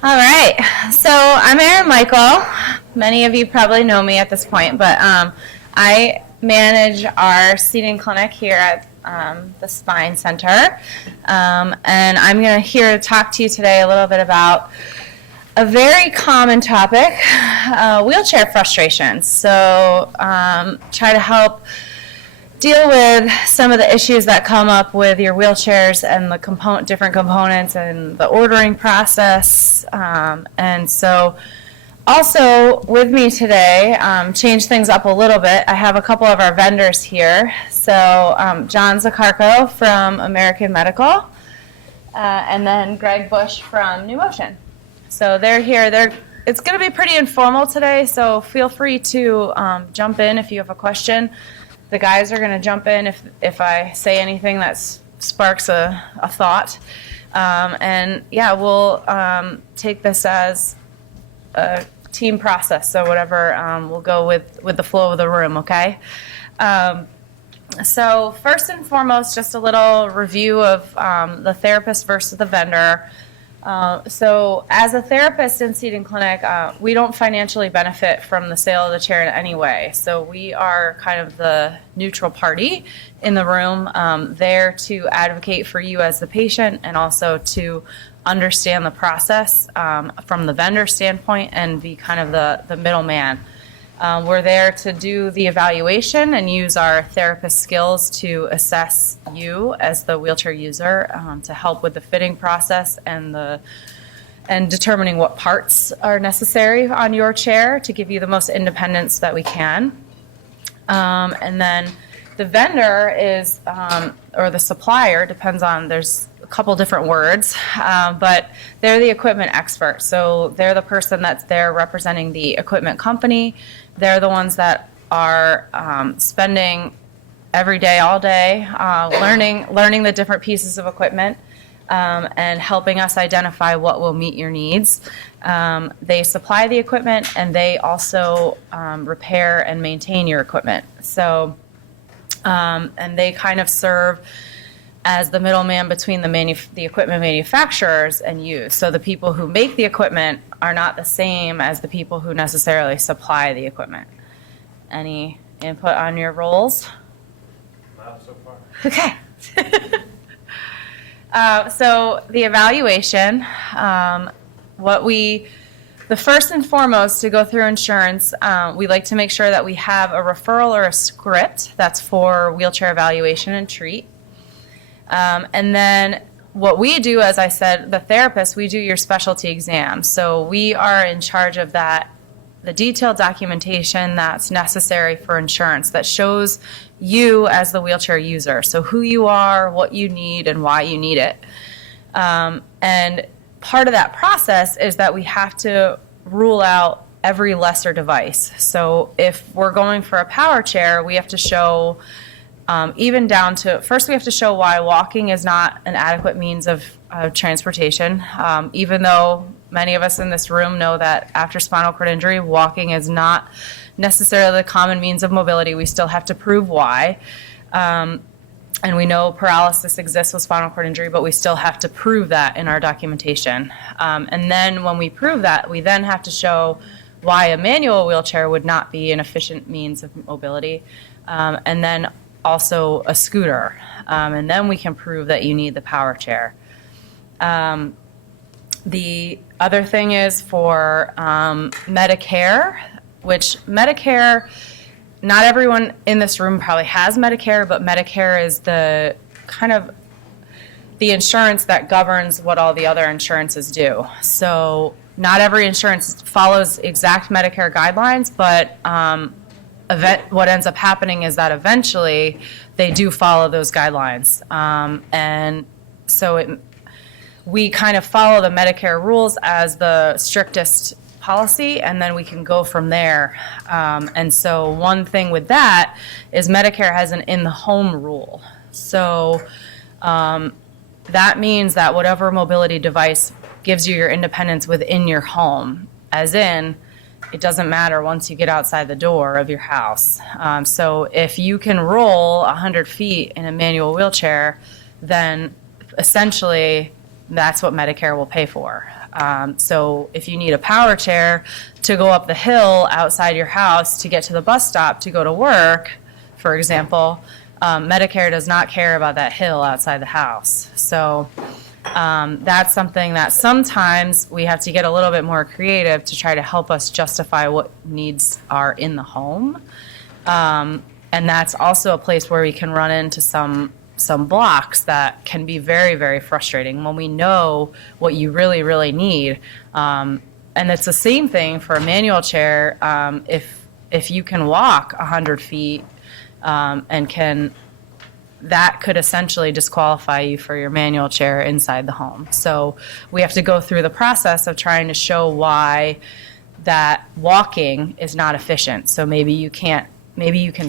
All right, so I'm Erin Michael. Many of you probably know me at this point, but I manage our seating clinic here at the Spine Center, and I'm here to talk to you today a little bit about a very common topic, wheelchair frustrations. So try to help deal with some of the issues that come up with your wheelchairs and the different components and the ordering process. And so also with me today, change things up a little bit, I have a couple of our vendors here. So John Zakarko from American Medical, and then Greg Bush from New Motion. So they're here. It's going to be pretty informal today, so feel free to jump in if you have a question. The guys are going to jump in if I say anything that sparks a thought. And yeah, we'll take this as a team process. So whatever, we'll go with the flow of the room, okay? So first and foremost, just a little review of the therapist versus the vendor. So as a therapist in Seating Clinic, we don't financially benefit from the sale of the chair in any way. So we are kind of the neutral party in the room, there to advocate for you as the patient and also to understand the process from the vendor standpoint and be kind of the middleman. We're there to do the evaluation and use our therapist skills to assess you as the wheelchair user, to help with the fitting process and determining what parts are necessary on your chair to give you the most independence that we can. And then the vendor is, or the supplier, depends on, there's a couple different words, but they're the equipment expert. So they're the person that's there representing the equipment company. They're the ones that are spending every day, all day, learning the different pieces of equipment and helping us identify what will meet your needs. They supply the equipment and they also repair and maintain your equipment. So, and they kind of serve as the middleman between the equipment manufacturers and you. So the people who make the equipment are not the same as the people who necessarily supply the equipment. Any input on your roles? Not so far. Okay. So the evaluation, the first and foremost to go through insurance, we like to make sure that we have a referral or a script that's for wheelchair evaluation and treat. And then what we do, as I said, the therapist, we do your specialty exam. So we are in charge of that, the detailed documentation that's necessary for insurance that shows you as the wheelchair user. So who you are, what you need, and why you need it. And part of that process is that we have to rule out every lesser device. So if we're going for a power chair, we have to show even down to, first we have to show why walking is not an adequate means of transportation, even though many of us in this room know that after spinal cord injury, walking is not necessarily the common means of mobility. We still have to prove why. And we know paralysis exists with spinal cord injury, but we still have to prove that in our documentation. And then when we prove that, we then have to show why a manual wheelchair would not be an efficient means of mobility. And then also a scooter, and then we can prove that you need the power chair. The other thing is for Medicare, which Medicare, not everyone in this room probably has Medicare, but Medicare is the kind of the insurance that governs what all the other insurances do. So not every insurance follows exact Medicare guidelines, but what ends up happening is that eventually they do follow those guidelines. And so we kind of follow the Medicare rules as the strictest policy, and then we can go from there. And so one thing with that is Medicare has an in-the-home rule. So that means that whatever mobility device gives you your independence within your home, as in, it doesn't matter once you get outside the door of your house. So if you can roll 100 feet in a manual wheelchair, then essentially that's what Medicare will pay for. So if you need a power chair to go up the hill outside your house to get to the bus stop to go to work, for example, Medicare does not care about that hill outside the house. So that's something that sometimes we have to get a little bit more creative to try to help us justify what needs are in the home. And that's also a place where we can run into some blocks that can be very, very frustrating when we know what you really, really need. And it's the same thing for a manual chair. If you can walk 100 feet that could essentially disqualify you for your manual chair inside the home. So we have to go through the process of trying to show why that walking is not efficient. So maybe you can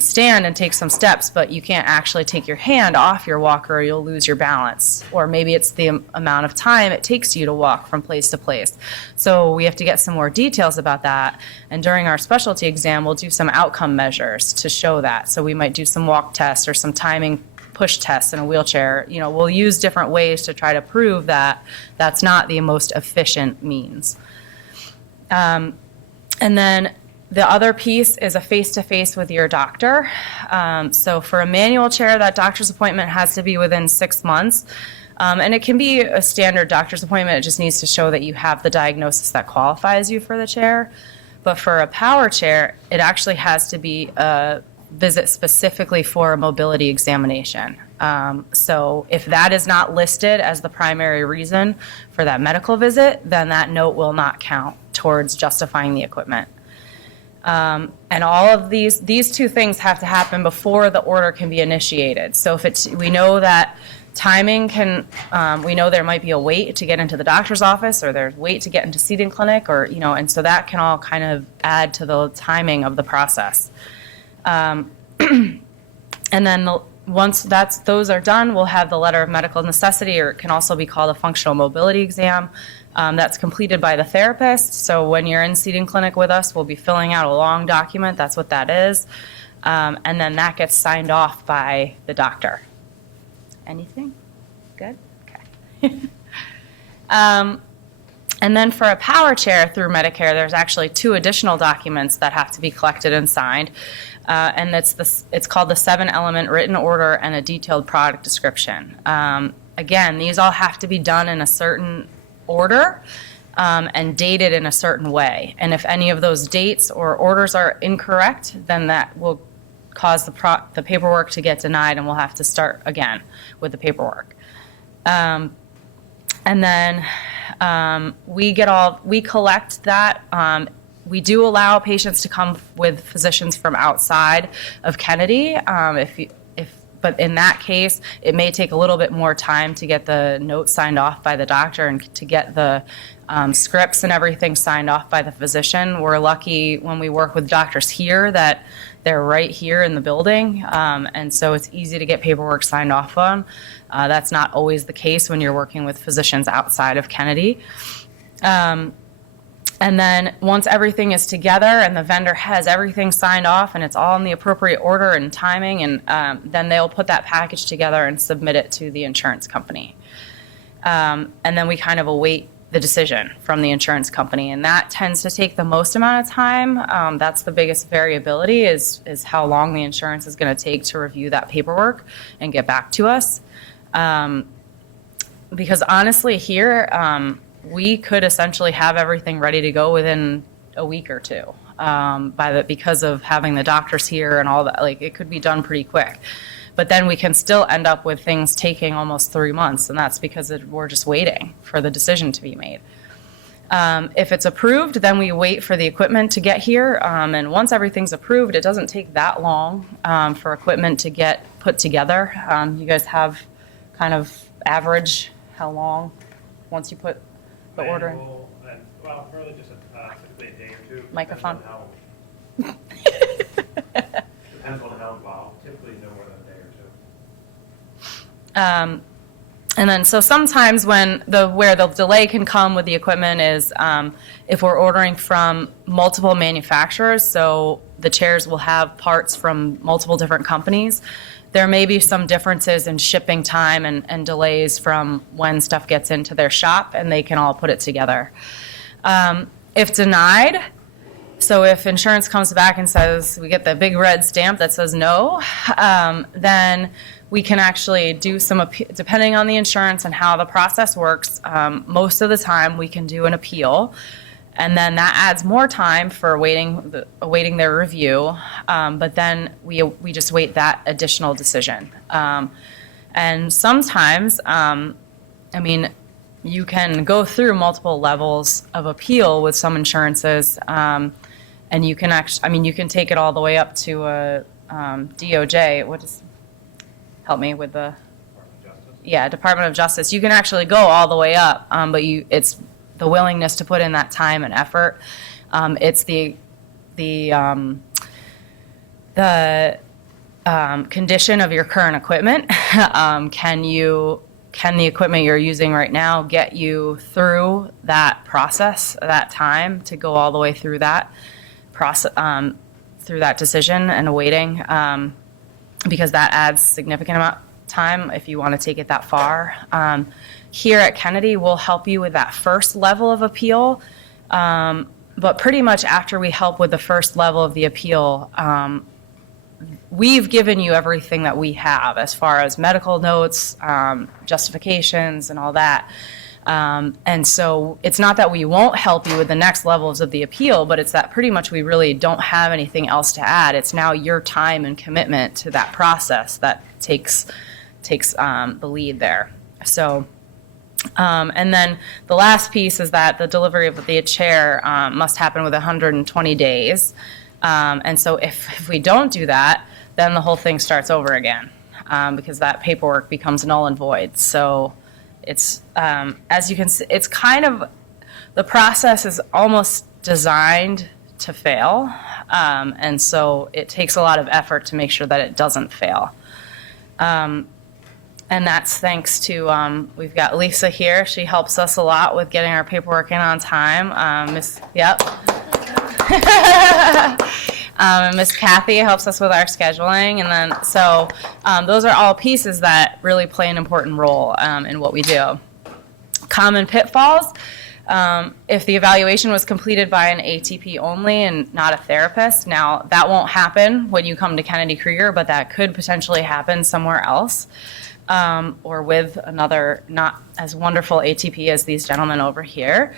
stand and take some steps, but you can't actually take your hand off your walker or you'll lose your balance. Or maybe it's the amount of time it takes you to walk from place to place. So we have to get some more details about that. And during our specialty exam, we'll do some outcome measures to show that. So we might do some walk tests or some timing push tests in a wheelchair. We'll use different ways to try to prove that that's not the most efficient means. And then the other piece is a face-to-face with your doctor. So for a manual chair, that doctor's appointment has to be within 6 months. And it can be a standard doctor's appointment. It just needs to show that you have the diagnosis that qualifies you for the chair. But for a power chair, it actually has to be a visit specifically for a mobility examination. So if that is not listed as the primary reason for that medical visit, then that note will not count towards justifying the equipment. And all of these two things have to happen before the order can be initiated. So we know that timing we know there might be a wait to get into the doctor's office, or there's wait to get into seating clinic, or, and so that can all kind of add to the timing of the process. And then once those are done, we'll have the letter of medical necessity, or it can also be called a functional mobility exam. That's completed by the therapist. So when you're in seating clinic with us, we'll be filling out a long document. That's what that is. And then that gets signed off by the doctor. Anything? Good? Okay. And then for a power chair through Medicare, there's actually 2 additional documents that have to be collected and signed. And it's called the 7-element written order and a detailed product description. Again, these all have to be done in a certain order and dated in a certain way. And if any of those dates or orders are incorrect, then that will cause the paperwork to get denied, and we'll have to start again with the paperwork. And then we collect that. We do allow patients to come with physicians from outside of Kennedy. But in that case, it may take a little bit more time to get the note signed off by the doctor and to get the scripts and everything signed off by the physician. We're lucky when we work with doctors here that they're right here in the building, and so it's easy to get paperwork signed off on. That's not always the case when you're working with physicians outside of Kennedy. And then once everything is together and the vendor has everything signed off and it's all in the appropriate order and timing, and then they'll put that package together and submit it to the insurance company. And then we kind of await the decision from the insurance company, and that tends to take the most amount of time. That's the biggest variability is how long the insurance is going to take to review that paperwork and get back to us. Because honestly here, we could essentially have everything ready to go within a week or two because of having the doctors here and all that. Like, it could be done pretty quick. But then we can still end up with things taking almost 3 months, and that's because we're just waiting for the decision to be made. If it's approved, then we wait for the equipment to get here, and once everything's approved, it doesn't take that long for equipment to get put together. You guys have kind of average how long once you put the order in? Well, really just typically a day or two. Microphone. Depends on how involved. Typically no more than a day or two. And then so sometimes where the delay can come with the equipment is if we're ordering from multiple manufacturers, so the chairs will have parts from multiple different companies. there may be some differences in shipping time and delays from when stuff gets into their shop, and they can all put it together. If denied, so if insurance comes back and says, we get the big red stamp that says no, then we can actually do some, depending on the insurance and how the process works, most of the time we can do an appeal. And then that adds more time for awaiting their review, but then we just wait that additional decision. And sometimes, you can go through multiple levels of appeal with some insurances, and you can you can take it all the way up to a DOJ. Help me with the Department of Justice. You can actually go all the way up, but it's the willingness to put in that time and effort. It's the condition of your current equipment. Can the equipment you're using right now get you through that process, that time to go all the way through that process, through that decision and awaiting, because that adds significant amount of time if you want to take it that far. Here at Kennedy, we'll help you with that first level of appeal, but pretty much after we help with the first level of the appeal, we've given you everything that we have as far as medical notes, justifications, and all that. And so it's not that we won't help you with the next levels of the appeal, but it's that pretty much we really don't have anything else to add. It's now your time and commitment to that process that takes the lead there. So, and then the last piece is that the delivery of the chair must happen within 120 days. And so if we don't do that, then the whole thing starts over again, because that paperwork becomes null and void. So it's, as you can see, it's kind of, the process is almost designed to fail. And so it takes a lot of effort to make sure that it doesn't fail. And that's thanks to, we've got Lisa here. She helps us a lot with getting our paperwork in on time. And Miss Kathy helps us with our scheduling. And then, so those are all pieces that really play an important role in what we do. Common pitfalls. If the evaluation was completed by an ATP only and not a therapist, now that won't happen when you come to Kennedy Krieger, but that could potentially happen somewhere else. Or with another not as wonderful ATP as these gentlemen over here.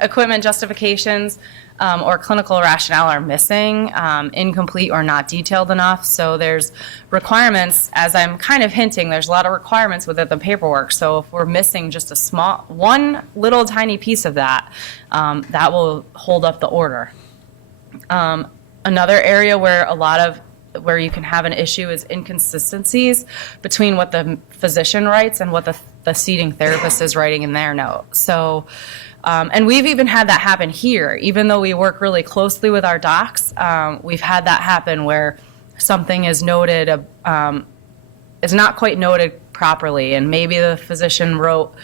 Equipment justifications or clinical rationale are missing, incomplete or not detailed enough. So there's requirements, as I'm kind of hinting, there's a lot of requirements within the paperwork. So if we're missing just one little tiny piece of that, that will hold up the order. Another area where you can have an issue is inconsistencies between what the physician writes and what the seating therapist is writing in their note. So, and we've even had that happen here. Even though we work really closely with our docs, we've had that happen where something is noted, is not quite noted properly, and maybe the physician wrote,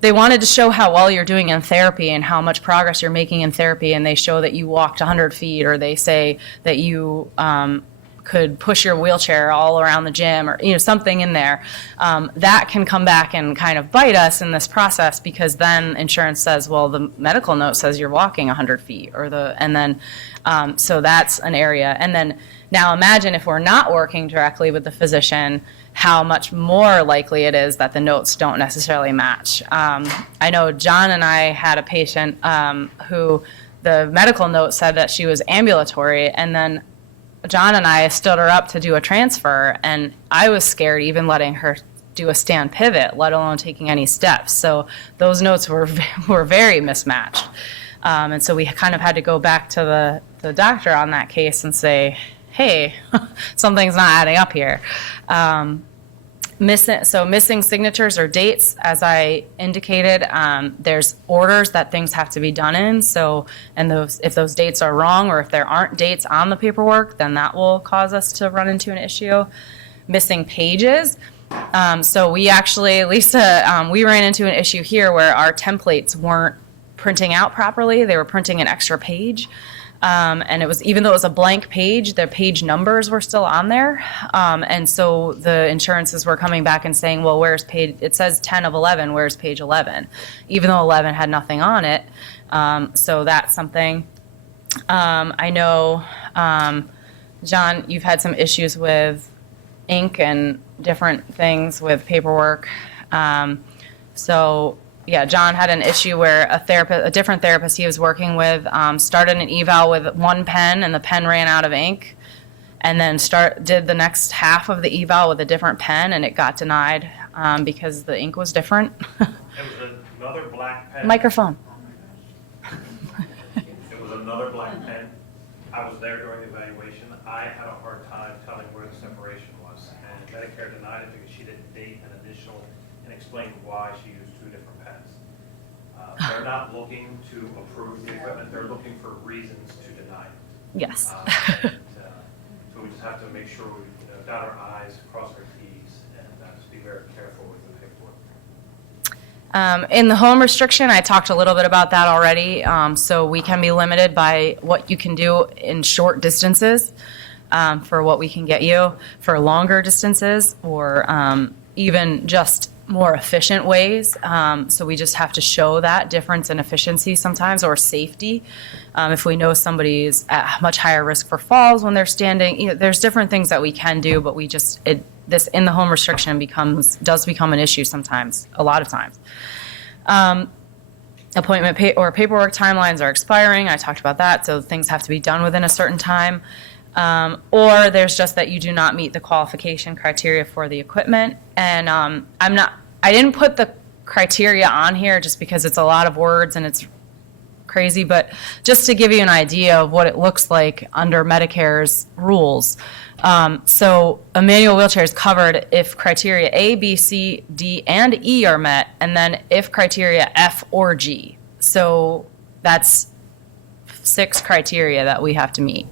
they wanted to show how well you're doing in therapy and how much progress you're making in therapy, and they show that you walked 100 feet, or they say that you could push your wheelchair all around the gym, or something in there, that can come back and kind of bite us in this process, because then insurance says, well, the medical note says you're walking 100 feet, so that's an area. And then now imagine if we're not working directly with the physician, how much more likely it is that the notes don't necessarily match. I know John and I had a patient who the medical note said that she was ambulatory, and then John and I stood her up to do a transfer, and I was scared even letting her do a stand pivot, let alone taking any steps. So those notes were very mismatched. And so we kind of had to go back to the doctor on that case and say, hey, something's not adding up here. Missing signatures or dates, as I indicated, there's orders that things have to be done in. So, and if those dates are wrong, or if there aren't dates on the paperwork, then that will cause us to run into an issue. Missing pages. So we actually, Lisa, we ran into an issue here where our templates weren't printing out properly. They were printing an extra page. And it was, even though it was a blank page, the page numbers were still on there. And so the insurances were coming back and saying, well, where's page, it says 10 of 11, where's page 11? Even though 11 had nothing on it. So that's something. I know, John, you've had some issues with ink and different things with paperwork. So yeah, John had an issue where a different therapist he was working with, started an eval with one pen and the pen ran out of ink, and then did the next half of the eval with a different pen, and it got denied because the ink was different. It was another black pen. Microphone. It was another black pen. I was there during the evaluation. I had a hard time telling where the separation was, and Medicare denied it because she didn't date an initial and explain why she used two different pens. They're not looking to approve the equipment, they're looking for reasons to deny it. Yes. So we just have to make sure we dot our I's, cross our T's, and just be very careful with the paperwork. In the home restriction, I talked a little bit about that already. So we can be limited by what you can do in short distances for what we can get you for longer distances, or even just more efficient ways. So we just have to show that difference in efficiency sometimes, or safety. If we know somebody's at much higher risk for falls when they're standing, there's different things that we can do, but we just, this in the home restriction does become an issue sometimes, a lot of times. Appointment or paperwork timelines are expiring. I talked about that, so things have to be done within a certain time. Or there's just that you do not meet the qualification criteria for the equipment. And I didn't put the criteria on here just because it's a lot of words and it's crazy, but just to give you an idea of what it looks like under Medicare's rules. So a manual wheelchair is covered if criteria A, B, C, D, and E are met, and then if criteria F or G. So that's 6 criteria that we have to meet.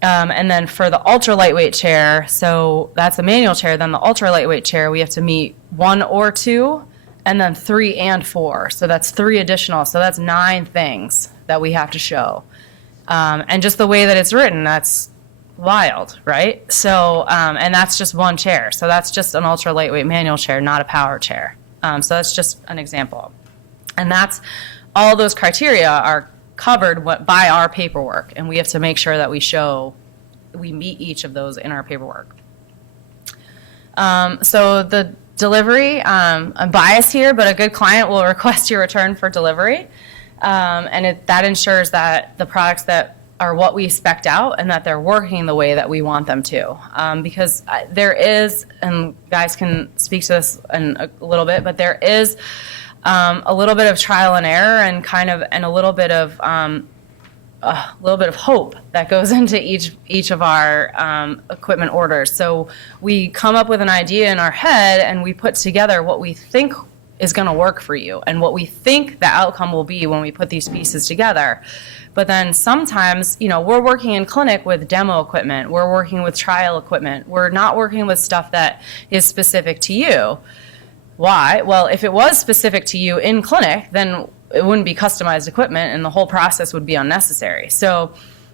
And then for the ultra lightweight chair, so that's a manual chair, then the ultra lightweight chair, we have to meet 1 or 2, and then 3 and 4. So that's 3 additional. So that's 9 things that we have to show. And just the way that it's written, that's wild, right? So, and that's just one chair. So that's just an ultra lightweight manual chair, not a power chair. So that's just an example. And that's, all those criteria are covered by our paperwork, and we have to make sure that we meet each of those in our paperwork. So the delivery, I'm biased here, but a good client will request your return for delivery, and that ensures that the products that are what we spec'd out and that they're working the way that we want them to. Because there is, and guys can speak to this in a little bit, but there is a little bit of trial and error and a little bit of hope that goes into each of our equipment orders. So we come up with an idea in our head and we put together what we think is going to work for you and what we think the outcome will be when we put these pieces together. But then sometimes, we're working in clinic with demo equipment, we're working with trial equipment, we're not working with stuff that is specific to you. Why? Well, if it was specific to you in clinic, then it wouldn't be customized equipment and the whole process would be unnecessary. So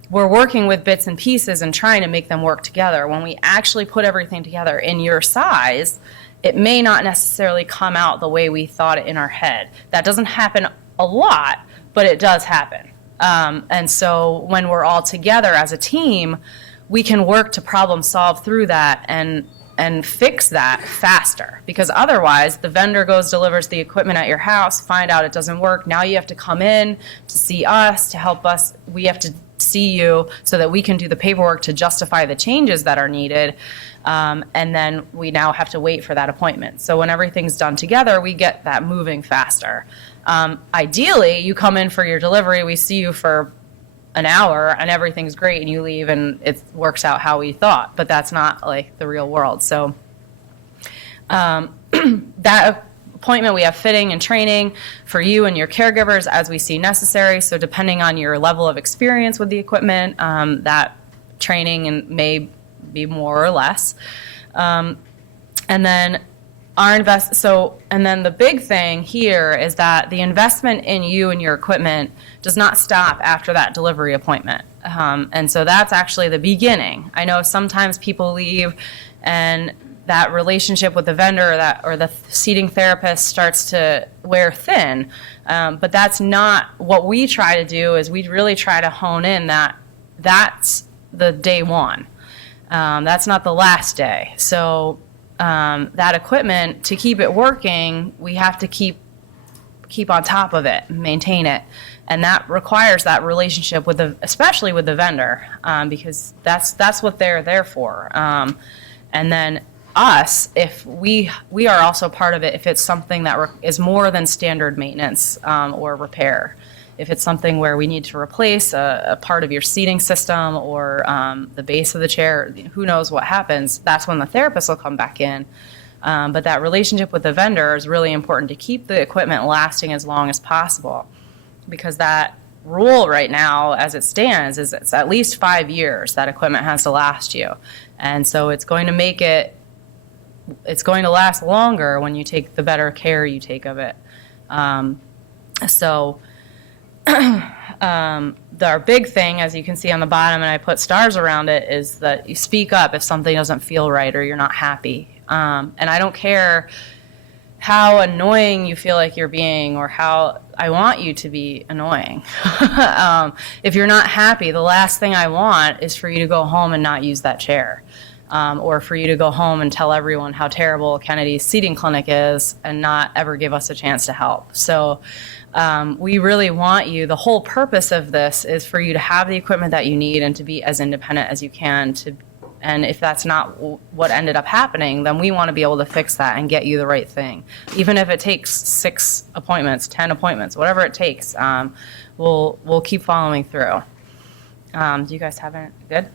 we're working with bits and pieces and trying to make them work together. When we actually put everything together in your size, it may not necessarily come out the way we thought it in our head. That doesn't happen a lot, but it does happen. And so when we're all together as a team, we can work to problem solve through that and fix that faster, because otherwise the vendor delivers the equipment at your house, find out it doesn't work. Now you have to come in to see us, to help us. We have to see you so that we can do the paperwork to justify the changes that are needed. And then we now have to wait for that appointment. So when everything's done together, we get that moving faster. Ideally, you come in for your delivery, we see you for an hour and everything's great and you leave and it works out how we thought, but that's not like the real world. So that appointment, we have fitting and training for you and your caregivers as we see necessary. So depending on your level of experience with the equipment, that training may be more or less. And then And then the big thing here is that the investment in you and your equipment does not stop after that delivery appointment. And so that's actually the beginning. I know sometimes people leave and that relationship with the vendor or the seating therapist starts to wear thin. But that's not what we try to do. Is we really try to hone in that that's the day one. That's not the last day. So that equipment, to keep it working, we have to keep on top of it, maintain it. And that requires that relationship especially with the vendor, because that's what they're there for. And then us, if we are also part of it, if it's something that is more than standard maintenance or repair. If it's something where we need to replace a part of your seating system or the base of the chair, who knows what happens, that's when the therapist will come back in. But that relationship with the vendor is really important to keep the equipment lasting as long as possible, because that rule right now, as it stands, is it's at least 5 years that equipment has to last you. And so it's going to last longer when you take the better care you take of it. Our big thing, as you can see on the bottom, and I put stars around it, is that you speak up if something doesn't feel right or you're not happy. And I don't care how annoying you feel like you're being or how I want you to be annoying. If you're not happy, the last thing I want is for you to go home and not use that chair. Or for you to go home and tell everyone how terrible Kennedy's seating clinic is and not ever give us a chance to help. So we really want you, the whole purpose of this is for you to have the equipment that you need and to be as independent as you can. And if that's not what ended up happening, then we want to be able to fix that and get you the right thing. Even if it takes 6 appointments, 10 appointments, whatever it takes, we'll keep following through. Do you guys have any? Good?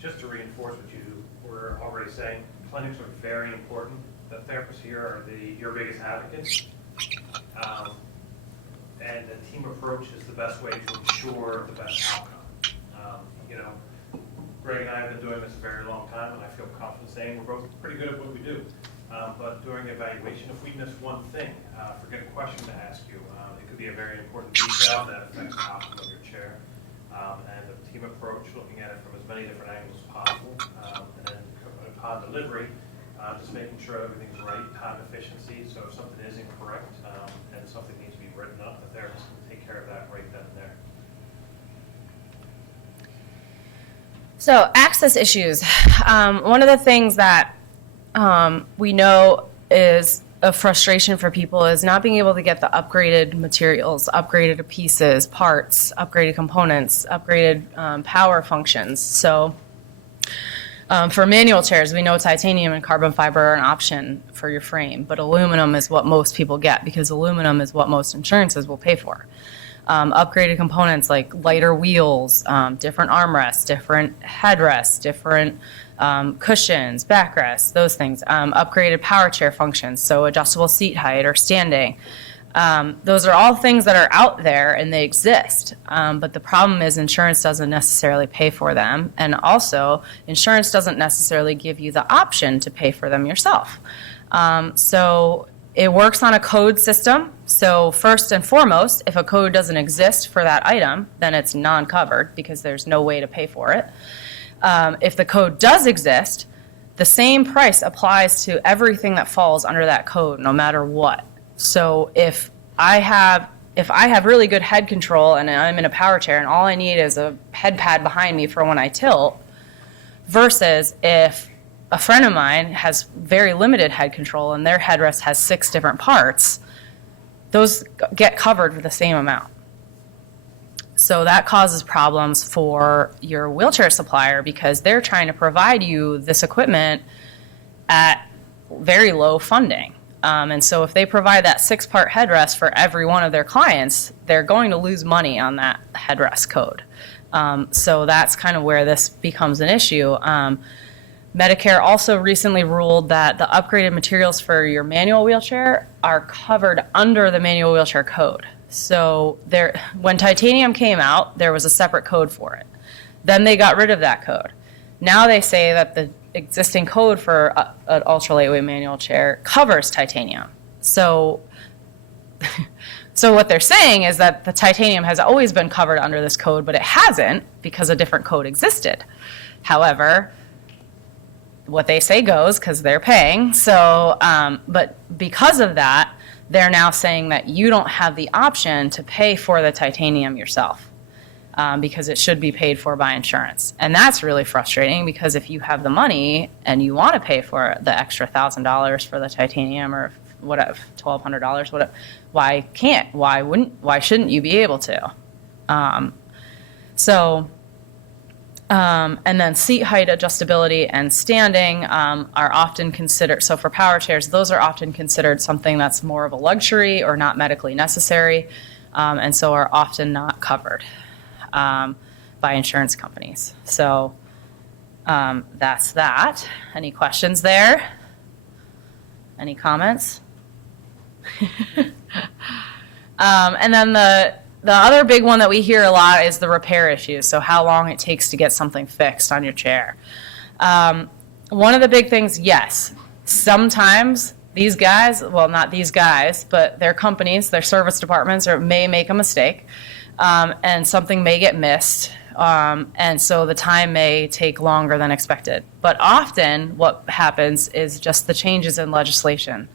Just to reinforce what you were already saying, clinics are very important. The therapists here are your biggest advocates. And the team approach is the best way to ensure the best outcome. Greg and I have been doing this a very long time, and I feel confident saying we're both pretty good at what we do. But during evaluation, if we miss one thing, forget a question to ask you, it could be a very important detail that affects the outcome of your chair. And the team approach, looking at it from as many different angles as possible, and then upon delivery, just making sure everything's right, time efficiency. So if something is incorrect and something needs to be written up, the therapist can take care of that right then and there. So access issues. One of the things that we know is a frustration for people is not being able to get the upgraded materials, upgraded pieces, parts, upgraded components, upgraded power functions. So for manual chairs, we know titanium and carbon fiber are an option for your frame, but aluminum is what most people get because aluminum is what most insurances will pay for. Upgraded components like lighter wheels, different armrests, different headrests, different cushions, backrests, those things. Upgraded power chair functions, so adjustable seat height or standing. Those are all things that are out there and they exist. But the problem is insurance doesn't necessarily pay for them. And also, insurance doesn't necessarily give you the option to pay for them yourself. So it works on a code system. So first and foremost, if a code doesn't exist for that item, then it's non-covered because there's no way to pay for it. If the code does exist, the same price applies to everything that falls under that code, no matter what. So if I have really good head control and I'm in a power chair and all I need is a head pad behind me for when I tilt, versus if a friend of mine has very limited head control and their headrest has 6 different parts, those get covered for the same amount. So that causes problems for your wheelchair supplier because they're trying to provide you this equipment at very low funding. And so if they provide that 6-part headrest for every one of their clients, they're going to lose money on that headrest code. So that's kind of where this becomes an issue. Medicare also recently ruled that the upgraded materials for your manual wheelchair are covered under the manual wheelchair code. So when titanium came out, there was a separate code for it. Then they got rid of that code. Now they say that existing code for an ultra lightweight manual chair covers titanium. So what they're saying is that the titanium has always been covered under this code, but it hasn't because a different code existed. However, what they say goes because they're paying. So, but because of that, they're now saying that you don't have the option to pay for the titanium yourself because it should be paid for by insurance. And that's really frustrating because if you have the money and you want to pay for the extra $1,000 for the titanium or whatever, $1,200, whatever, why shouldn't you be able to? And then seat height adjustability and standing are often considered, so for power chairs, those are often considered something that's more of a luxury or not medically necessary, and so are often not covered by insurance companies. So that's that. Any questions there? Any comments? And then the other big one that we hear a lot is the repair issues, so how long it takes to get something fixed on your chair. One of the big things, yes, sometimes these guys, well, not these guys, but their companies, their service departments may make a mistake, and something may get missed, and so the time may take longer than expected. But often what happens is just the changes in legislation.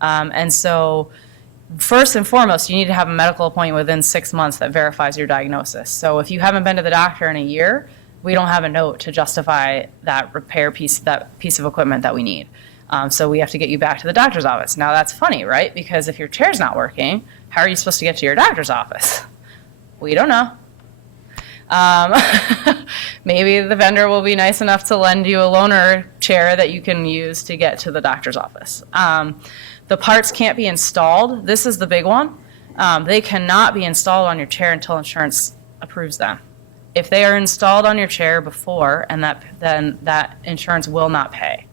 And so first and foremost, you need to have a medical appointment within 6 months that verifies your diagnosis. So if you haven't been to the doctor in a year, we don't have a note to justify that piece of equipment that we need. So we have to get you back to the doctor's office. Now that's funny, right? Because if your chair's not working, how are you supposed to get to your doctor's office? We don't know. Maybe the vendor will be nice enough to lend you a loaner chair that you can use to get to the doctor's office. The parts can't be installed. This is the big one. They cannot be installed on your chair until insurance approves them. If they are installed on your chair before, then that insurance will not pay.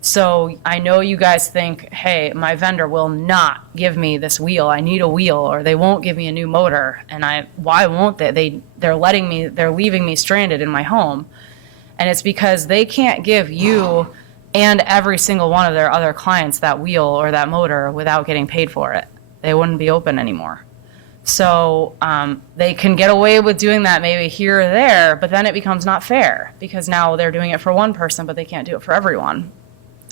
So I know you guys think, hey, my vendor will not give me this wheel. I need a wheel, or they won't give me a new motor. And why won't they? They're leaving me stranded in my home. And it's because they can't give you and every single one of their other clients that wheel or that motor without getting paid for it. They wouldn't be open anymore. So they can get away with doing that maybe here or there, but then it becomes not fair because now they're doing it for one person, but they can't do it for everyone.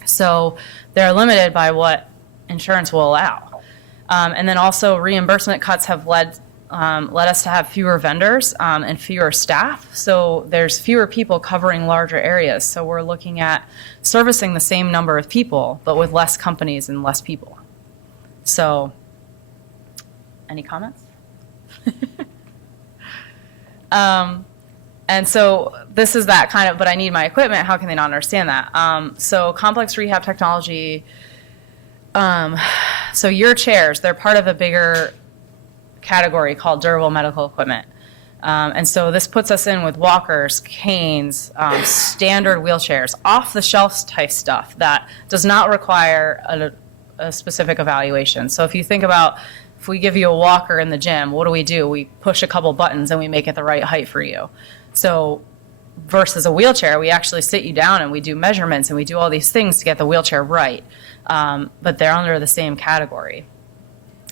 So they're limited by what insurance will allow. And then also reimbursement cuts have led us to have fewer vendors and fewer staff. So there's fewer people covering larger areas. So we're looking at servicing the same number of people, but with less companies and less people. So any comments? And so this is that kind of, but I need my equipment. How can they not understand that? So complex rehab technology, so your chairs, they're part of a bigger category called durable medical equipment. And so this puts us in with walkers, canes, standard wheelchairs, off-the-shelf type stuff that does not require a specific evaluation. So if you think about, if we give you a walker in the gym, what do? We push a couple buttons and we make it the right height for you. So versus a wheelchair, we actually sit you down and we do measurements and we do all these things to get the wheelchair right. But they're under the same category.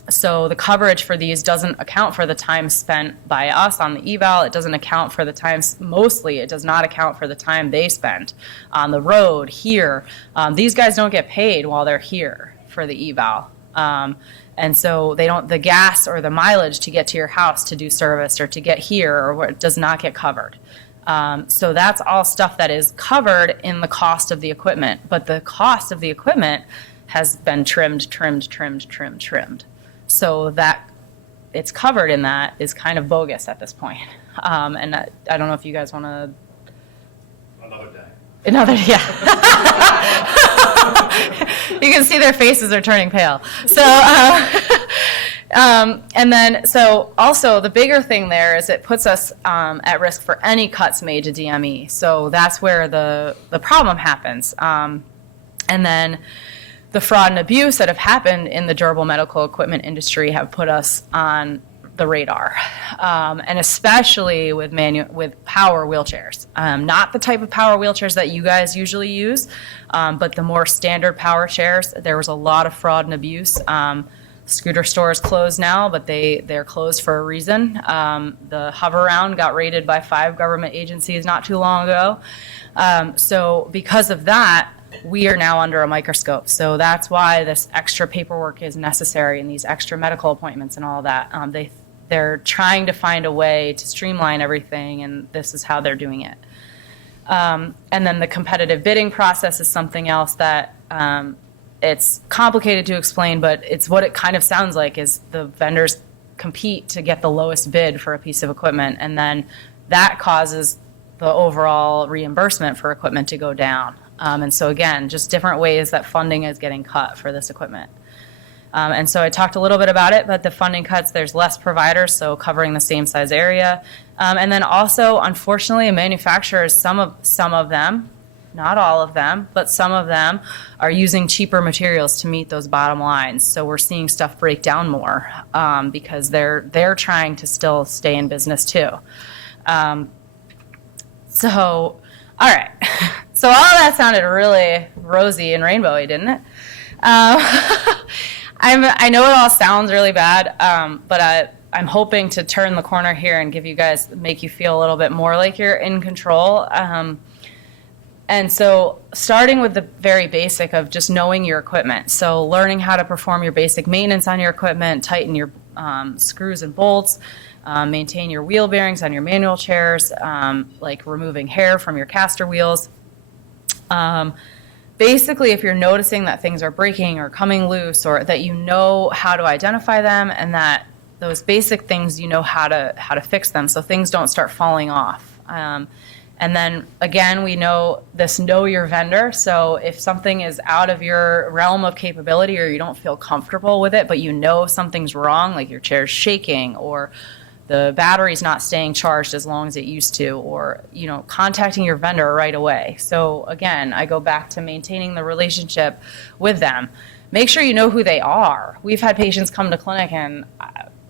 So the coverage for these doesn't account for the time spent by us on the eval. It doesn't account for the times, mostly it does not account for the time they spent on the road here. These guys don't get paid while they're here for the eval. And so the gas or the mileage to get to your house to do service or to get here or where it does not get covered. So that's all stuff that is covered in the cost of the equipment. But the cost of the equipment has been trimmed. So that it's covered in that is kind of bogus at this point. And I don't know if you guys want to... Yeah. You can see their faces are turning pale. So, and then, so also the bigger thing there is it puts us at risk for any cuts made to DME. So that's where the problem happens. And then the fraud and abuse that have happened in the durable medical equipment industry have put us on the radar, and especially with power wheelchairs. Not the type of power wheelchairs that you guys usually use, but the more standard power chairs. There was a lot of fraud and abuse. Scooter store is closed now, but they're closed for a reason. The Hover-Round got raided by 5 government agencies not too long ago. So because of that, we are now under a microscope. So that's why this extra paperwork is necessary and these extra medical appointments and all that. They're trying to find a way to streamline everything, and this is how they're doing it. And then the competitive bidding process is something else that it's complicated to explain, but it's what it kind of sounds like is the vendors compete to get the lowest bid for a piece of equipment, and then that causes the overall reimbursement for equipment to go down. And so again, just different ways that funding is getting cut for this equipment. And so I talked a little bit about it, but the funding cuts, there's less providers, so covering the same size area. And then also, unfortunately, manufacturers, some of them, not all of them, but some of them are using cheaper materials to meet those bottom lines. So we're seeing stuff break down more because they're trying to still stay in business too. So, all right. So all that sounded really rosy and rainbowy, didn't it? I know it all sounds really bad, but I'm hoping to turn the corner here and make you feel a little bit more like you're in control. And so starting with the very basic of just knowing your equipment. So learning how to perform your basic maintenance on your equipment, tighten your screws and bolts, maintain your wheel bearings on your manual chairs, like removing hair from your caster wheels. Basically, if you're noticing that things are breaking or coming loose, or that you know how to identify them, and that those basic things you know how to fix them, so things don't start falling off. And then again, we know your vendor. So if something is out of your realm of capability, or you don't feel comfortable with it, but you know something's wrong, like your chair's shaking, or the battery's not staying charged as long as it used to, or contacting your vendor right away. So again, I go back to maintaining the relationship with them. Make sure you know who they are. We've had patients come to clinic, and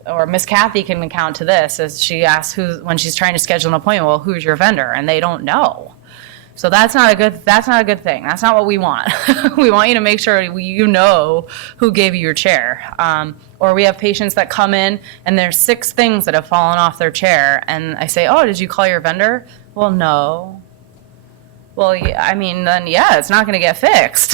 or Miss Kathy can account to this, as she asks when she's trying to schedule an appointment, well, who's your vendor? And they don't know. So that's not a good thing. That's not what we want. We want you to make sure you know who gave you your chair. Or we have patients that come in and there's 6 things that have fallen off their chair, and I say, "Oh, did you call your vendor?" Well, no. Well, then it's not going to get fixed.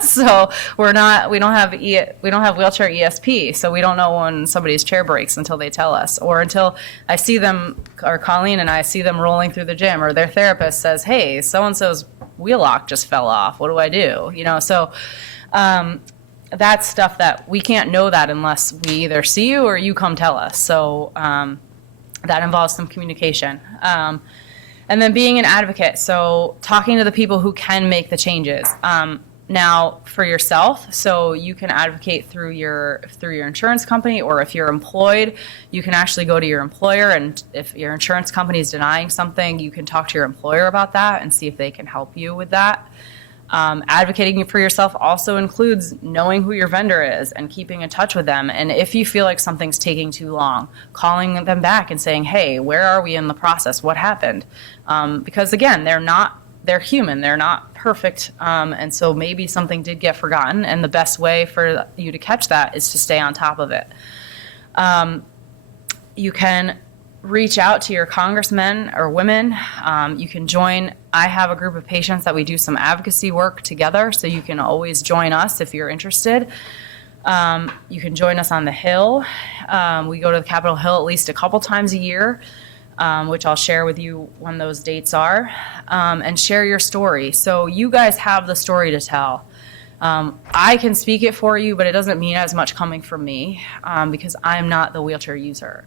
So we don't have wheelchair ESP, so we don't know when somebody's chair breaks until they tell us, or until I see them, or Colleen and I see them rolling through the gym, or their therapist says, "Hey, so and so's wheel lock just fell off. What do I do?" So that's stuff that we can't know that unless we either see you or you come tell us. So that involves some communication. And then being an advocate, so talking to the people who can make the changes. Now, for yourself, so you can advocate through your insurance company, or if you're employed, you can actually go to your employer, and if your insurance company is denying something, you can talk to your employer about that and see if they can help you with that. Advocating for yourself also includes knowing who your vendor is and keeping in touch with them. And if you feel like something's taking too long, calling them back and saying, "Hey, where are we in the process? What happened?" Because again, they're human. They're not perfect. And so maybe something did get forgotten. And the best way for you to catch that is to stay on top of it. You can reach out to your congressmen or women. You can join. I have a group of patients that we do some advocacy work together, so you can always join us if you're interested. You can join us on the Hill. We go to the Capitol Hill at least a couple times a year, which I'll share with you when those dates are, and share your story. So you guys have the story to tell. I can speak it for you, but it doesn't mean as much coming from me because I'm not the wheelchair user.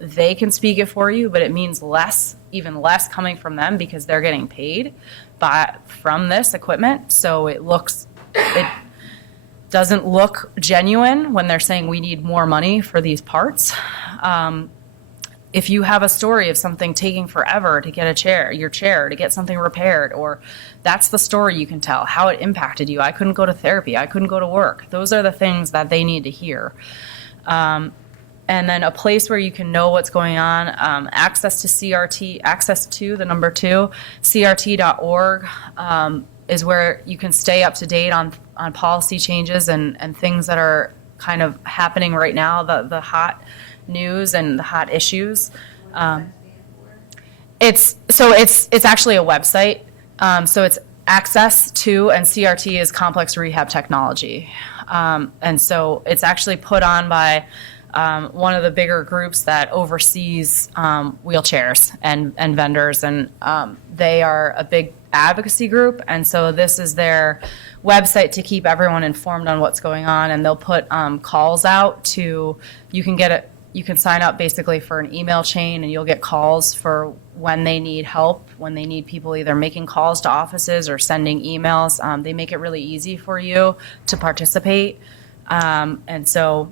They can speak it for you, but it means even less coming from them because they're getting paid from this equipment. So it doesn't look genuine when they're saying we need more money for these parts. If you have a story of something taking forever to get your chair, to get something repaired, or that's the story you can tell, how it impacted you. I couldn't go to therapy. I couldn't go to work. Those are the things that they need to hear. and then a place where you can know what's going on. Access to CRT, access to the number 2, CRT.org is where you can stay up to date on policy changes and things that are kind of happening right now, the hot news and the hot issues. It's actually a website. So it's access to, and CRT is complex rehab technology. And so it's actually put on by one of the bigger groups that oversees wheelchairs and vendors, and they are a big advocacy group, and so this is their website to keep everyone informed on what's going on, and they'll put calls out to, you can sign up basically for an email chain, and you'll get calls for when they need help, when they need people either making calls to offices or sending emails. They make it really easy for you to participate, and so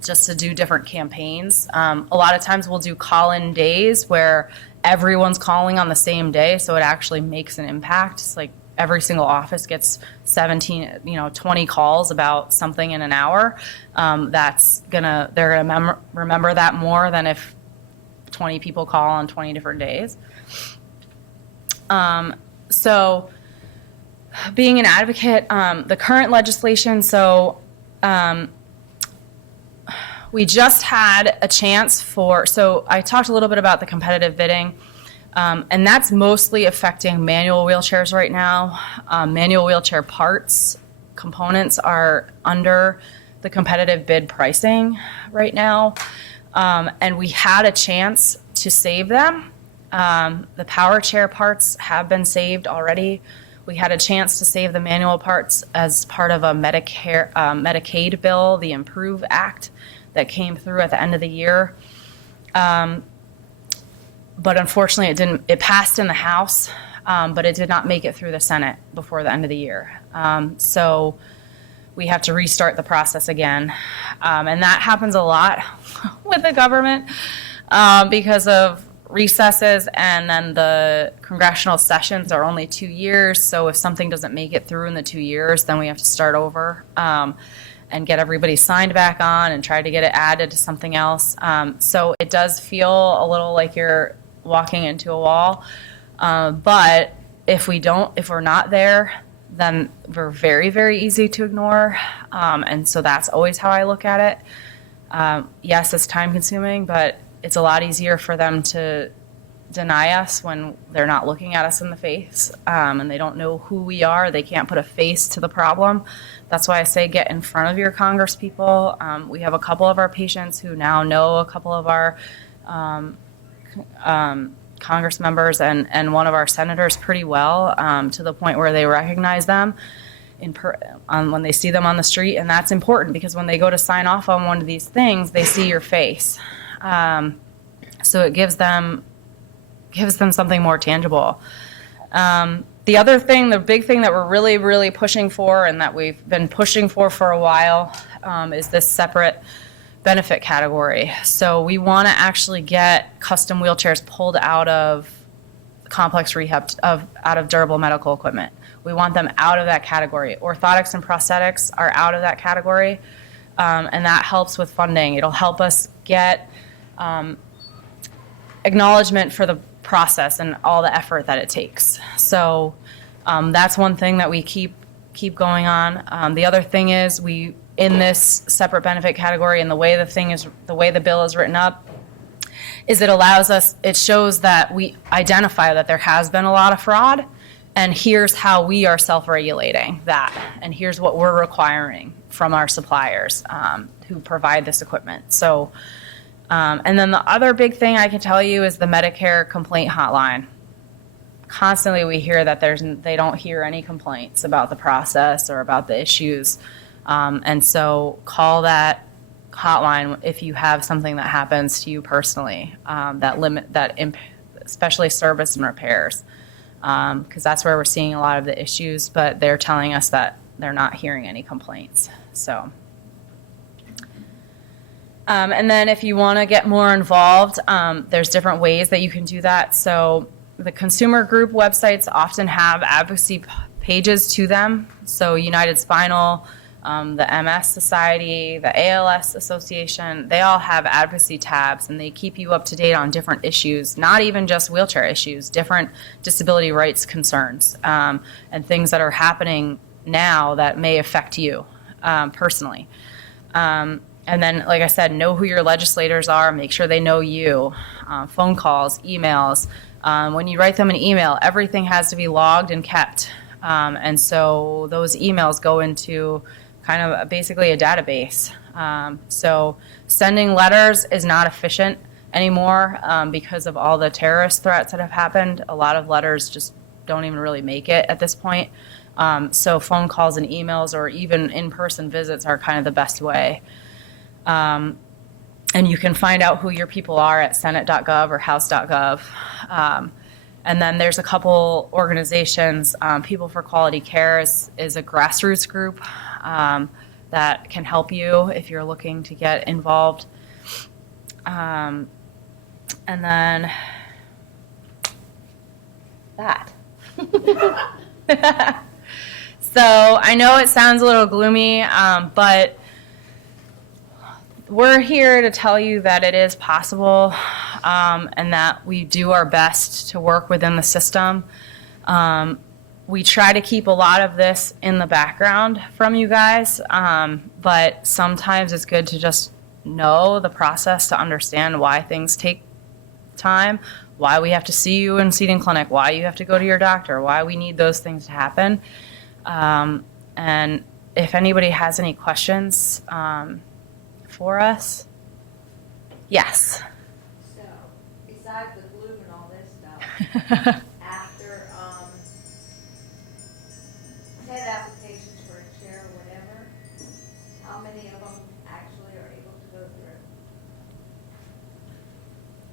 just to do different campaigns. A lot of times we'll do call-in days where everyone's calling on the same day, so it actually makes an impact. It's like every single office gets 20 calls about something in an hour. They're gonna remember that more than if 20 people call on 20 different days. So being an advocate, the current legislation, we just had a chance so I talked a little bit about the competitive bidding, and that's mostly affecting manual wheelchairs right now. Manual wheelchair parts, components are under the competitive bid pricing right now, and we had a chance to save them. The power chair parts have been saved already. We had a chance to save the manual parts as part of a Medicaid bill, the Improve Act, that came through at the end of the year. But unfortunately, it passed in the House, but it did not make it through the Senate before the end of the year. So we have to restart the process again. And that happens a lot with the government because of recesses, and then the congressional sessions are only 2 years. So if something doesn't make it through in the 2 years, then we have to start over. And get everybody signed back on and try to get it added to something else. So it does feel a little like you're walking into a wall. But if we're not there, then we're very, very easy to ignore. And so that's always how I look at it. Yes, it's time consuming, but it's a lot easier for them to deny us when they're not looking at us in the face, and they don't know who we are. They can't put a face to the problem. That's why I say get in front of your Congress people. We have a couple of our patients who now know a couple of our Congress members and one of our senators pretty well, to the point where they recognize them when they see them on the street, and that's important because when they go to sign off on one of these things, they see your face. So it gives them something more tangible. The other thing, the big thing that we're really, really pushing for, and that we've been pushing for a while, is this separate benefit category. So we want to actually get custom wheelchairs pulled out of complex rehab, out of durable medical equipment. We want them out of that category. Orthotics and prosthetics are out of that category, and that helps with funding. It'll help us get acknowledgement for the process and all the effort that it takes. So that's one thing that we keep going on. The other thing is in this separate benefit category, and the way the bill is written up, is it shows that we identify that there has been a lot of fraud, and here's how we are self-regulating that, and here's what we're requiring from our suppliers who provide this equipment. So. And then the other big thing I can tell you is the Medicare complaint hotline. Constantly we hear that they don't hear any complaints about the process or about the issues. And so call that hotline if you have something that happens to you personally, especially service and repairs, because that's where we're seeing a lot of the issues, but they're telling us that they're not hearing any complaints. So. And then if you want to get more involved, there's different ways that you can do that. So the consumer group websites often have advocacy pages to them. So United Spinal the MS Society, the ALS Association, they all have advocacy tabs, and they keep you up to date on different issues, not even just wheelchair issues, different disability rights concerns, and things that are happening now that may affect you personally. And then, like I said, know who your legislators are, make sure they know you. Phone calls, emails. When you write them an email, everything has to be logged and kept. And so those emails go into kind of basically a database. So sending letters is not efficient anymore because of all the terrorist threats that have happened. A lot of letters just don't even really make it at this point. So phone calls and emails or even in-person visits are kind of the best way. And you can find out who your people are at senate.gov or house.gov. And then there's a couple organizations. People for Quality Care is a grassroots group that can help you if you're looking to get involved. And then that. So I know it sounds a little gloomy, but we're here to tell you that it is possible, and that we do our best to work within the system. We try to keep a lot of this in the background from you guys, but sometimes it's good to just know the process to understand why things take time, why we have to see you in seating clinic, why you have to go to your doctor, why we need those things to happen. And if anybody has any questions for us, yes. So, besides the gloom and all this stuff, after 10 applications for a chair or whatever, how many of them actually are able to go through?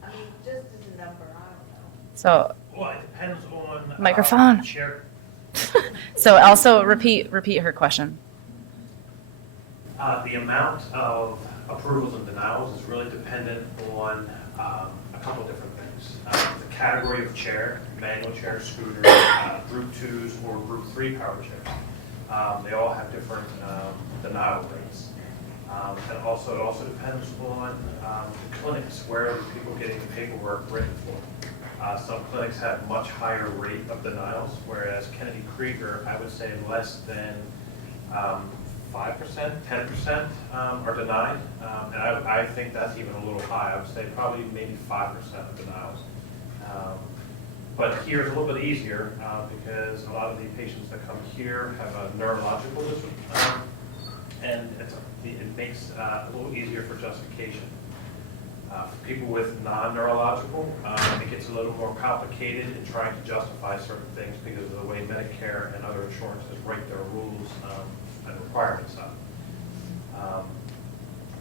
I mean, just as a number, I don't know. So, Well, it depends on. Microphone. Chair. so also repeat her question. The amount of approvals and denials is really dependent on a couple of different things. The category of chair, manual chair, scooter, group 2s, or group 3 power chairs. They all have different denial rates. And also, it also depends on the clinics where the people getting the paperwork written for. Some clinics have much higher rate of denials, whereas Kennedy Krieger, I would say less than 5%, 10% are denied. And I think that's even a little high. I would say probably maybe 5% of denials. But here it's a little bit easier because a lot of the patients that come here have a neurological issue, and it makes it a little easier for justification. For people with non-neurological, it gets a little more complicated in trying to justify certain things because of the way Medicare and other insurances write their rules and requirements up.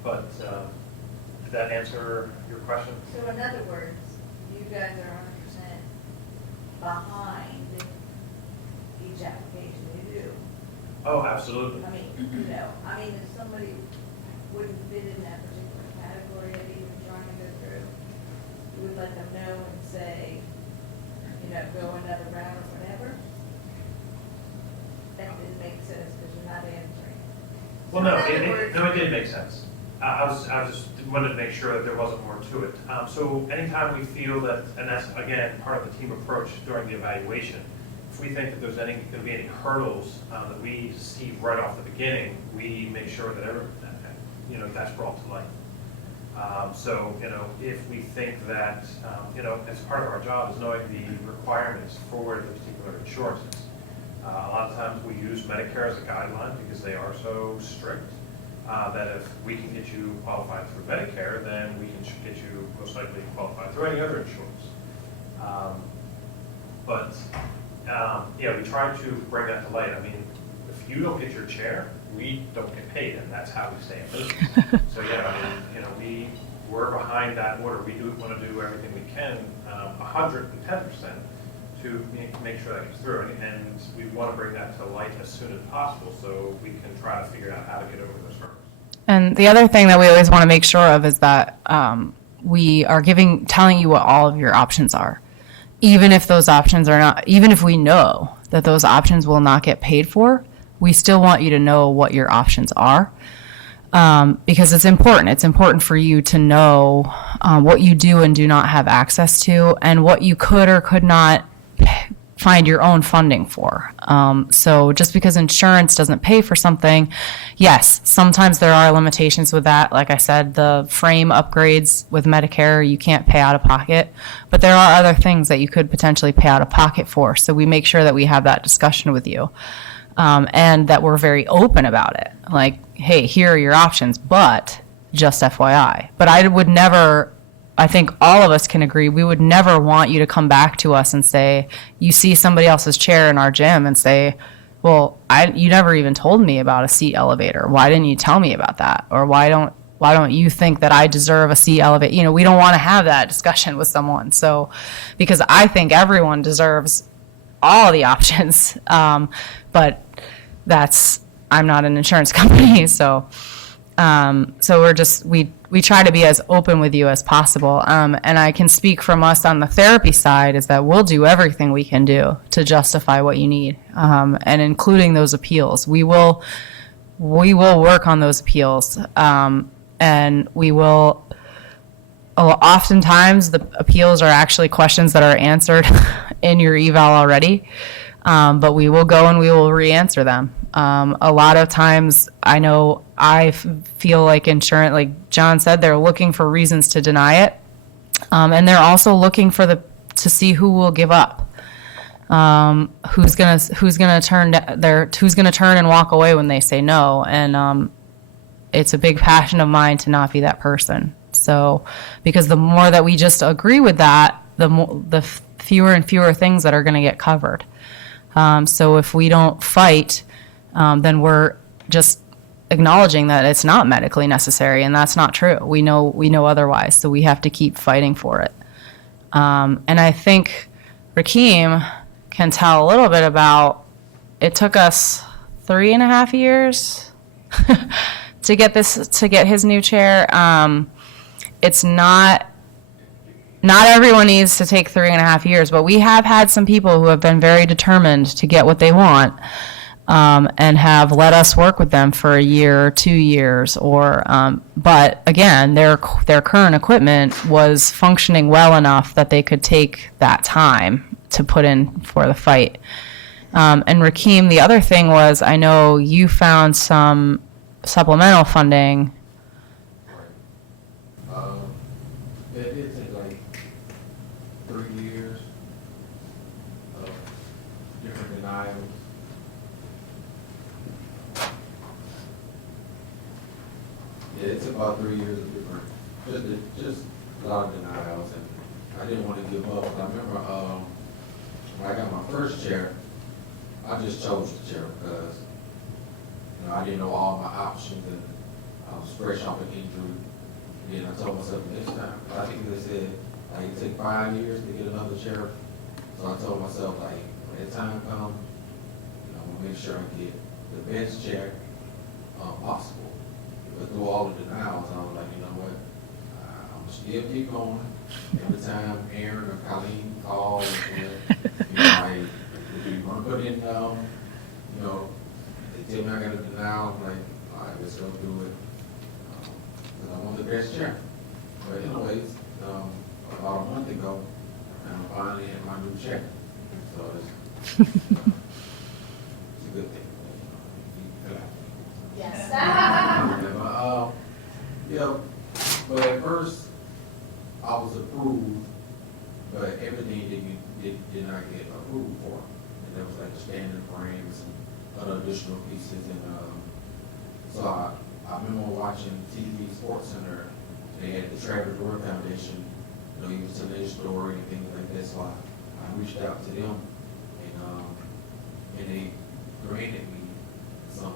But did that answer your question? So in other words, you guys are 100% behind each application you do. Oh, absolutely. I mean, if somebody wouldn't fit in that particular category that you were trying to go through, you would let them know and say, go another round or whatever. That didn't make sense because you're not answering. Well, So no, in other words- it did make sense. I just wanted to make sure that there wasn't more to it. So anytime we feel that, and that's, again, part of the team approach during the evaluation, if we think that there's going to be any hurdles that we see right off the beginning, we make sure that that's brought to light. So, if we think that, as part of our job is knowing the requirements for the particular insurances. A lot of times we use Medicare as a guideline because they are so strict that if we can get you qualified through Medicare, then we can get you most likely qualified through any other insurance. We try to bring that to light. I mean, if you don't get your chair, we don't get paid, and that's how we stay in business. So we're behind that order. We do want to do everything we can, 110%, to make sure that gets through, and we want to bring that to light as soon as possible, so we can try to figure out how to get over those hurdles. And the other thing that we always want to make sure of is that we are telling you what all of your options are. Even if those options are not, even if we know that those options will not get paid for, we still want you to know what your options are. Because it's important. It's important for you to know what you do and do not have access to, and what you could or could not find your own funding for. So just because insurance doesn't pay for something, yes, sometimes there are limitations with that. Like I said, the frame upgrades with Medicare, you can't pay out of pocket. But there are other things that you could potentially pay out of pocket for. So we make sure that we have that discussion with you. And that we're very open about it. Like, hey, here are your options, but just FYI. But I would never, I think all of us can agree, we would never want you to come back to us and say, you see somebody else's chair in our gym and say, well, you never even told me about a seat elevator. Why didn't you tell me about that? Or why don't you think that I deserve a seat elevator? You know, we don't want to have that discussion with someone. So, because I think everyone deserves all the options. But I'm not an insurance company, so we try to be as open with you as possible. And I can speak from us on the therapy side is that we'll do everything we can do to justify what you need, and including those appeals. We will work on those appeals, and we will. Oftentimes, the appeals are actually questions that are answered in your eval already. But we will go and we will re-answer them. A lot of times, I know feel like insurance, like John said, they're looking for reasons to deny it, and they're also looking to see who will give up, who's gonna turn and walk away when they say no. And it's a big passion of mine to not be that person. So, because the more that we just agree with that, the fewer and fewer things that are going to get covered. So if we don't fight, then we're just acknowledging that it's not medically necessary, and that's not true. We know otherwise, so we have to keep fighting for it. And I think Rakeem can tell a little bit about, it took us 3.5 years to get his new chair. It's not everyone needs to take 3.5 years, but we have had some people who have been very determined to get what they want, and have let us work with them for 1 year or 2 years. But again, their current equipment was functioning well enough that they could take that time to put in for the fight. And Rakeem, the other thing was, I know you found some supplemental funding. It did take like 3 years of different denials. Yeah, it took about 3 years of different, just a lot of denials, and I didn't want to give up. I remember when I got my first chair, I just chose the chair because I didn't know all my options, and I was fresh off an injury. And I told myself next time, I think they said like it take 5 years to get another chair. So I told myself, like, when that time comes, I'm gonna make sure I get the best chair possible. But through all the denials, I was like, you know what, I'm gonna still keep going. Every time Aaron or Colleen call and say, like, if you wanna put in, they tell me I got a denial, I'm like, all right, let's go do it. I want the best chair. But anyways, about a month ago, I'm finally in my new chair. So it's a good thing. Yes. But at first, I was approved, but everything did not get approved for. And there was like a standard frame and some other additional pieces. And so I remember watching TV Sports Center. They had the Travis Roy Foundation. He was telling their story and things like that. So I reached out to them, and they granted me some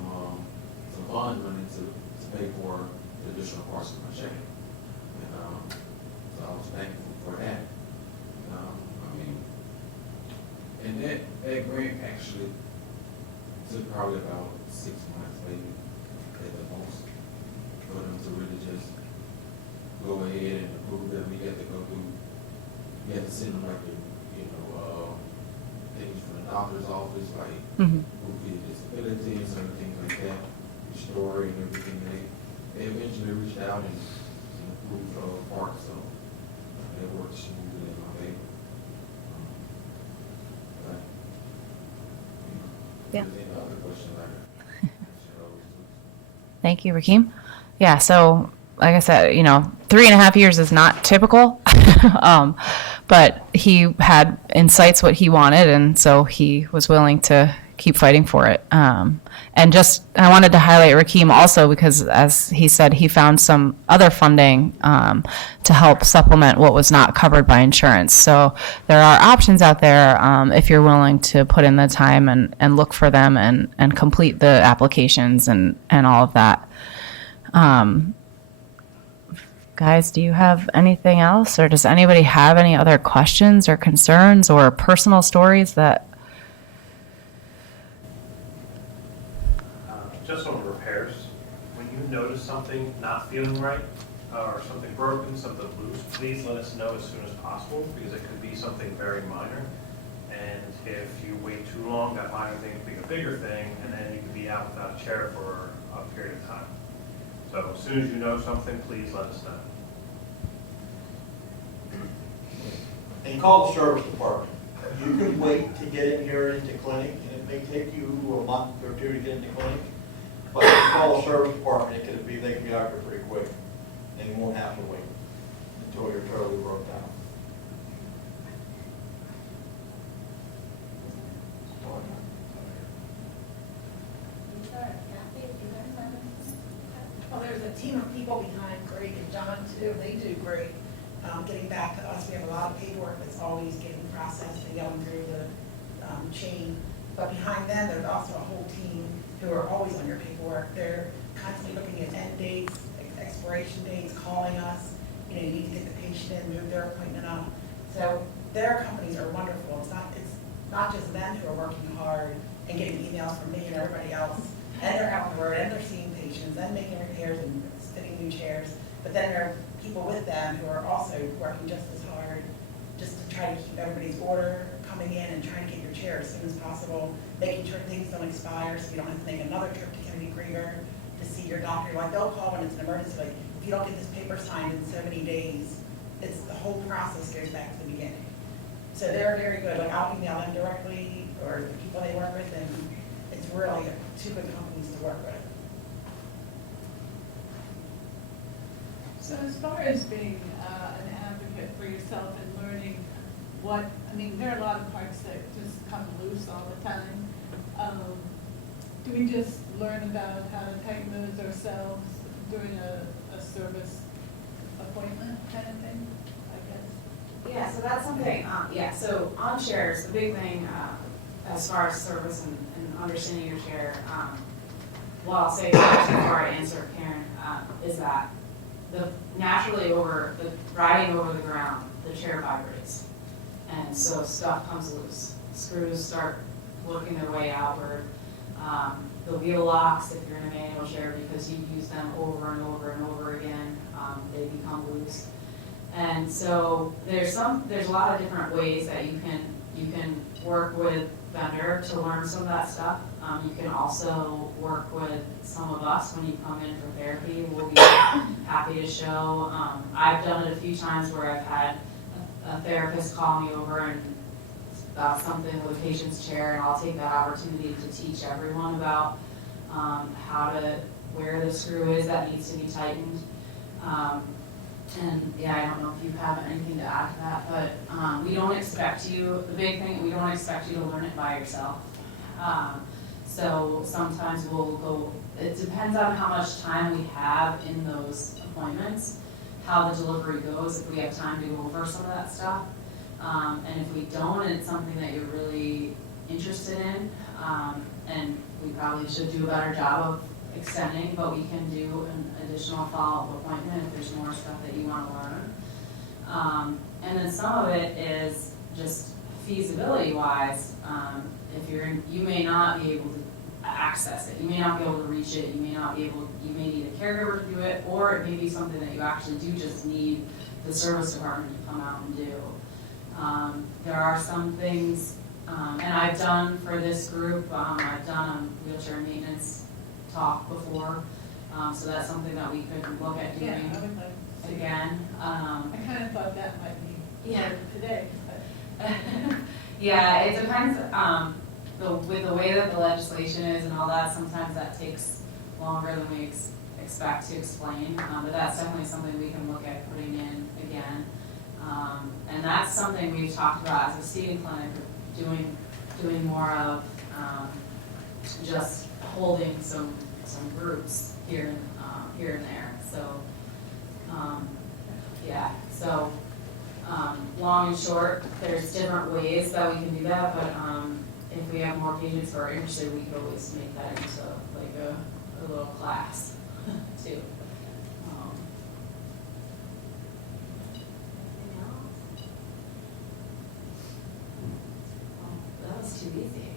funds money to pay for the additional parts of my chair. And so I was thankful for that. And that grant actually took probably about 6 months, maybe at the most, for them to really just go ahead and approve them. You have to send them like things from the doctor's office, like, Mhm. with the disability and certain things like that, the story and everything, they eventually reached out and approved Park, so it worked smoothly in my favor. But, Yeah. if there's any other questions, Thank you, Rakeem. Yeah, so like I said, 3.5 years is not typical, but he had insights what he wanted, and so he was willing to keep fighting for it. And just, I wanted to highlight Rakeem also because, as he said, he found some other funding to help supplement what was not covered by insurance. So there are options out there if you're willing to put in the time and look for them and complete the applications and all of that. Guys, do you have anything else, or does anybody have any other questions or concerns or personal stories that? Just on repairs, when you notice something not feeling right, or something broken, something loose, please let us know as soon as possible, because it could be something very minor. And if you wait too long, that minor thing could be a bigger thing, and then you could be out without a chair for a period of time. So as soon as you know something, please let us know. And call the service department. You can wait to get in here into clinic, and it may take you a month or two to get into clinic. But if you call the service department, they can be out here pretty quick. And you won't have to wait until you're totally broke down. Well, there's a team of people behind Greg and John too. They do great getting back to us. We have a lot of paperwork that's always getting processed and going through the chain. But behind them, there's also a whole team who are always on your paperwork. They're constantly looking at end dates, expiration dates, calling us. You need to get the patient in, move their appointment up. So their companies are wonderful. It's not just them who are working hard and getting emails from me and everybody else. And they're out the word, and they're seeing patients, and making repairs and fitting new chairs. But then there are people with them who are also working just as hard, just to try to keep everybody's order coming in and trying to get your chair as soon as possible, making sure things don't expire so you don't have to make another trip to Kennedy Krieger to see your doctor. Like, they'll call when it's an emergency, like, if you don't get this paper signed in so many days, the whole process goes back to the beginning. So they're very good. Like, I'll email them directly, or the people they work with, and it's really two good companies to work with. So as far as being an advocate for yourself and learning there are a lot of parts that just come loose all the time. Do we just learn about how to tighten those ourselves during a service appointment kind of thing, I guess? Yeah, so that's something, so on chairs, the big thing as far as service and understanding your chair, well, I'll say before I answer Karen, is that naturally riding over the ground, the chair vibrates. And so stuff comes loose. Screws start working their way outward. The wheel locks, if you're in a manual chair, because you've used them over and over and over again, they become loose. And so there's a lot of different ways that you can work with vendor to learn some of that stuff. You can also work with some of us when you come in for therapy. We'll be happy to show. I've done it a few times where I've had a therapist call me over and about something with a patient's chair, and I'll take that opportunity to teach everyone about where the screw is that needs to be tightened. And yeah, I don't know if you have anything to add to that, but we don't expect you, the big thing, we don't expect you to learn it by yourself. So sometimes we'll go, it depends on how much time we have in those appointments, how the delivery goes, if we have time to go over some of that stuff. And if we don't, and it's something that you're really interested in, and we probably should do a better job of extending, but we can do an additional follow-up appointment if there's more stuff that you want to learn. And then some of it is just feasibility-wise. If you may not be able to access it, you may not be able to reach it, you may need a caregiver to do it, or it may be something that you actually do just need the service department to come out and do. There are some things And I've done for this group, I've done a wheelchair maintenance talk before, so that's something that we could look at Yeah, doing I would like to see. again. I kind of thought that might be Yeah. today, but. Yeah, it depends, with the way that the legislation is and all that, sometimes that takes longer than we expect to explain, but that's definitely something we can look at putting in again. And that's something we've talked about as a seating clinic, doing more of, just holding some groups here and there, so, yeah, so, long and short, there's different ways that we can do that, but, if we have more patients who are interested, we could always make that into like a little class too. Anything else? Oh, that was too easy.